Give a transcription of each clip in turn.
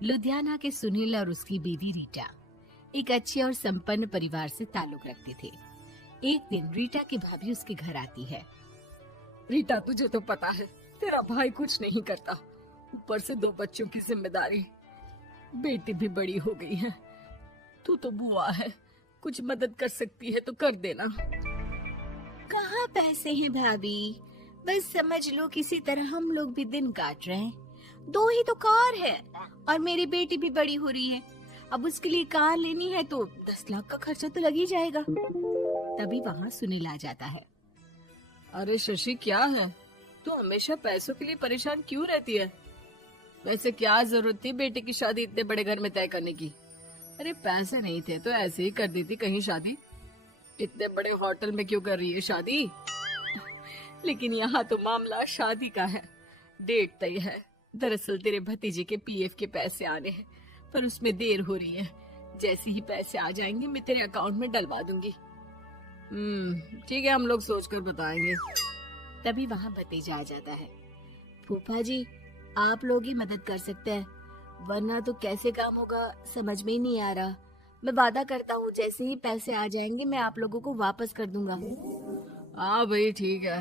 लुधियाना के सुनील और उसकी बीवी रीटा एक अच्छे और संपन्न परिवार से ताल्लुक रखते थे। एक दिन रीटा की भाभी उसके घर आती है। रीटा, तुझे तो पता है तेरा भाई कुछ नहीं करता, ऊपर से 2 बच्चों की जिम्मेदारी, बेटी भी बड़ी हो गई है। तू तो बुआ है, कुछ मदद कर सकती है तो कर देना। कहाँ पैसे हैं भाभी, बस समझ लो किसी तरह हम लोग भी दिन काट रहे हैं। 2 ही तो कार है और मेरी बेटी भी बड़ी हो रही है। अब उसके लिए कार लेनी है तो 10 लाख का खर्चा तो लग ही जाएगा। तभी वहाँ सुनील आ जाता है। अरे शशि, क्या है, तू हमेशा पैसों के लिए परेशान क्यों रहती है? वैसे क्या जरूरत थी बेटी की शादी इतने बड़े घर में तय करने की? अरे पैसे नहीं थे तो ऐसे ही कर देती कहीं शादी। इतने बड़े होटल में क्यों कर रही है शादी? लेकिन यहाँ तो मामला शादी का है, डेट तय है। दरअसल तेरे भतीजे के पीएफ के पैसे आने हैं, पर उसमें देर हो रही है। जैसे ही पैसे आ जाएंगे मैं तेरे अकाउंट में डलवा दूंगी। ठीक है, हम लोग सोचकर बताएंगे। तभी वहाँ भतीजा आ जाता है। फूफा जी, आप लोग ही मदद कर सकते हैं, वरना तो कैसे काम होगा समझ में ही नहीं आ रहा। मैं वादा करता हूँ जैसे ही पैसे आ जाएंगे मैं आप लोगों को वापस कर दूंगा। हाँ भाई, ठीक है।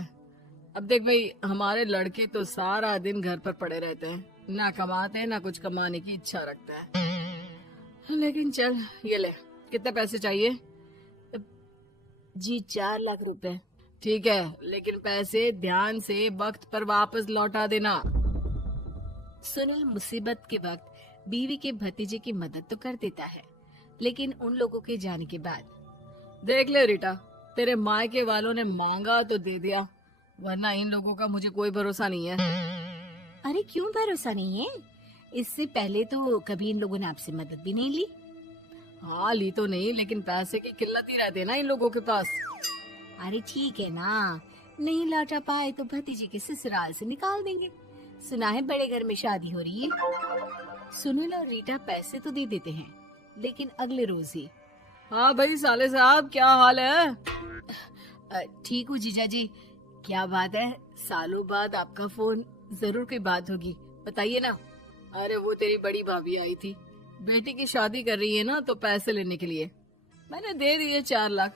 अब देख भाई, हमारे लड़के तो सारा दिन घर पर पड़े रहते हैं, ना कमाते हैं ना कुछ कमाने की इच्छा रखता है। लेकिन चल, ये ले, कितने पैसे चाहिए? जी 4 लाख रुपए। ठीक है, लेकिन पैसे ध्यान से वक्त पर वापस लौटा देना। सुनील मुसीबत के वक्त बीवी के भतीजे की मदद तो कर देता है, लेकिन उन लोगों के जाने के बाद देख ले रीटा, तेरे मायके वालों ने मांगा तो दे दिया, वरना इन लोगों का मुझे कोई भरोसा नहीं है। अरे क्यों भरोसा नहीं है? इससे पहले तो कभी इन लोगों ने आपसे मदद भी नहीं ली। हाँ, ली तो नहीं, लेकिन पैसे की किल्लत ही रहती है ना इन लोगों के पास। अरे ठीक है ना, नहीं लौटा पाए तो भतीजे के ससुराल से निकाल देंगे। सुना है बड़े घर में शादी हो रही है। सुनील और रीटा पैसे तो दे देते हैं, लेकिन अगले रोज ही। हाँ भाई साले साहब, क्या हाल है? ठीक हूँ जीजा जी। क्या बात है, सालों बाद आपका फोन, जरूर कोई बात होगी, बताइए ना। अरे वो तेरी बड़ी भाभी आई थी, बेटी की शादी कर रही है ना, तो पैसे लेने के लिए मैंने दे दिए 4 लाख।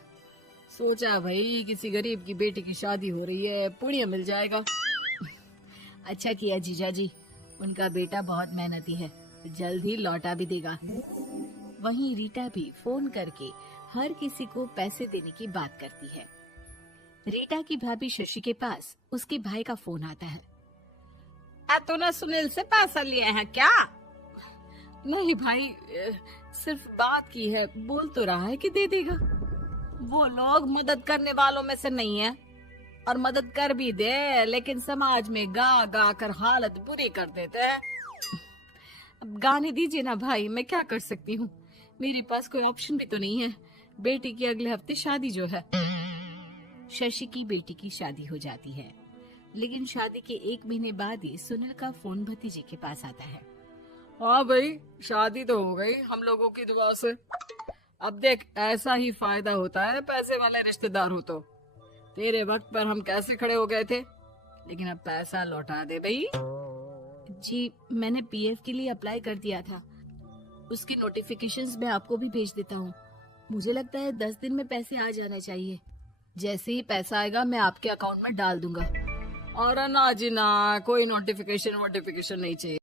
सोचा भाई किसी गरीब की बेटी की शादी हो रही है, पुण्य मिल जाएगा। अच्छा किया जीजा जी, उनका बेटा बहुत मेहनती है, जल्द ही लौटा भी देगा। वहीं रीटा भी फोन करके हर किसी को पैसे देने की बात करती है। रीटा की भाभी शशि के पास उसके भाई का फोन आता है। तूने सुनील से पैसा लिए हैं क्या? नहीं भाई, सिर्फ बात की है, बोल तो रहा है कि दे देगा। वो लोग मदद करने वालों में से नहीं है, और मदद कर भी दे लेकिन समाज में गा गा कर हालत बुरी कर देते हैं। अब गाने दीजिए ना भाई, मैं क्या कर सकती हूँ, मेरे पास कोई ऑप्शन भी तो नहीं है। बेटी की अगले हफ्ते शादी जो है। शशि की बेटी की शादी हो जाती है, लेकिन शादी के 1 महीने बाद ही सुनील का फोन भतीजे के पास आता है। हाँ भाई, शादी तो हो गई हम लोगों की दुआ से। अब देख, ऐसा ही फायदा होता है पैसे वाले रिश्तेदार हो तो। तेरे वक्त पर हम कैसे खड़े हो गए थे, लेकिन अब पैसा लौटा दे भाई। जी, मैंने पीएफ के लिए अप्लाई कर दिया था, उसकी नोटिफिकेशंस मैं आपको भी भेज देता हूँ। मुझे लगता है 10 दिन में पैसे आ जाना चाहिए। जैसे ही पैसा आएगा मैं आपके अकाउंट में डाल दूंगा। और ना जी ना, कोई नोटिफिकेशन नहीं चाहिए।